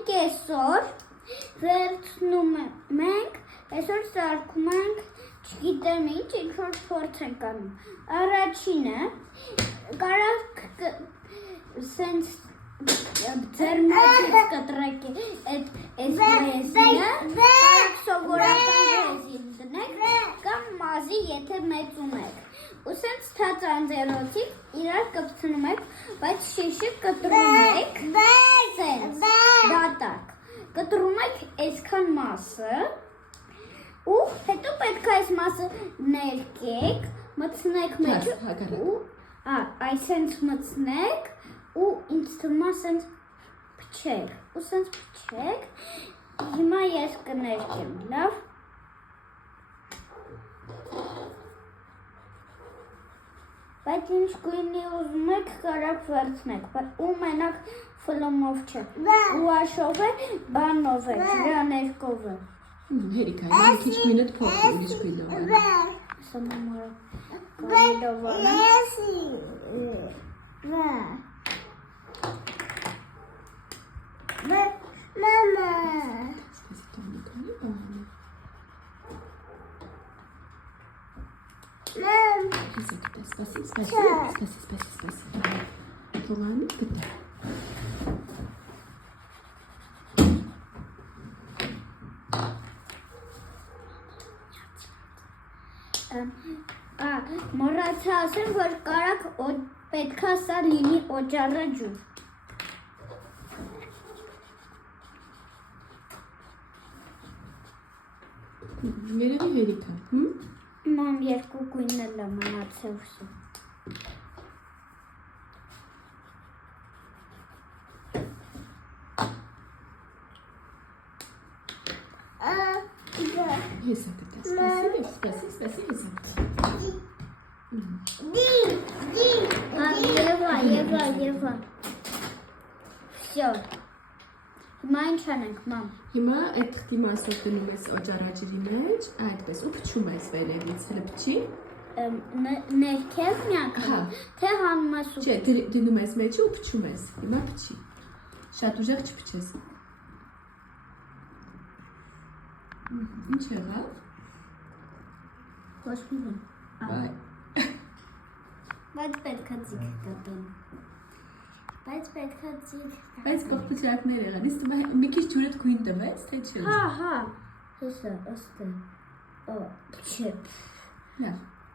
մենք այսօր վերցնում ենք, այսօր սարքում ենք, չգիտեմ ինչ որ փորձ ենք անում։ Առաջինը կարող սենց ձեր մոտ կտրեք այդ ռեզինը, կարող սովորական ռեզին դնեք կամ մազի, եթե մեծում եք։ Ու սենց թաց անձերոցի իրար կպցնում եք, բայց շիշը կտրում եք սենց դատակ։ Կտրում եք այսքան մասը ու հետո պետք է այս մասը ներկեք, մտցնեք մեջ ու այսենց մտցնեք ու ինձ թվում է սենց փչեք ու սենց փչեք, հիմա ես կներկեմ, լավ։ Բայց ինչ գույնի ուզում եք կարակ վերցնեք, ու մենակ ֆլոմով չէ, ու աշով է, բանով է, ջրաներկով է։ Հերիքա, մի քիչ գույնդ փոխի, ուրիշ գույնով է։ Սա մամորա գույնով է։ Մամա։ Спасибо. Ладно, куда? Մոռացա ասեմ, որ կարակ պետքա սա լինի օճառը ջուր։ Երևի հերիքա, Մամ երկու գույնն էլ մնացել վսու։ Հեսա կտա, սպասի, հեսա կտա։ Եվա։ Всё։ Հիմա ինչ անենք, մամ։ Հիմա այդ թղթի մասով դնում ես օճառաջրի մեջ, այդպես ու փչում ես վերևից, հələ փչի։ Ներքև միանգամ, թե հանում ես ու։ Չէ, դնում ես մեջը ու փչում ես։ Հիմա փչի։ Շատ ուժեղ չփչես։ Ինչ եղավ։ Ոչ մի բան։ Բայ։ Բայց պետքա ձիգ կտան։ Բայց կողպուճակներ եղան, իսկ մի քիչ ջուրդ գույն տվեց, թե չէ։ Հա, հեսա, ըստ է։ Չէ։ Լավ։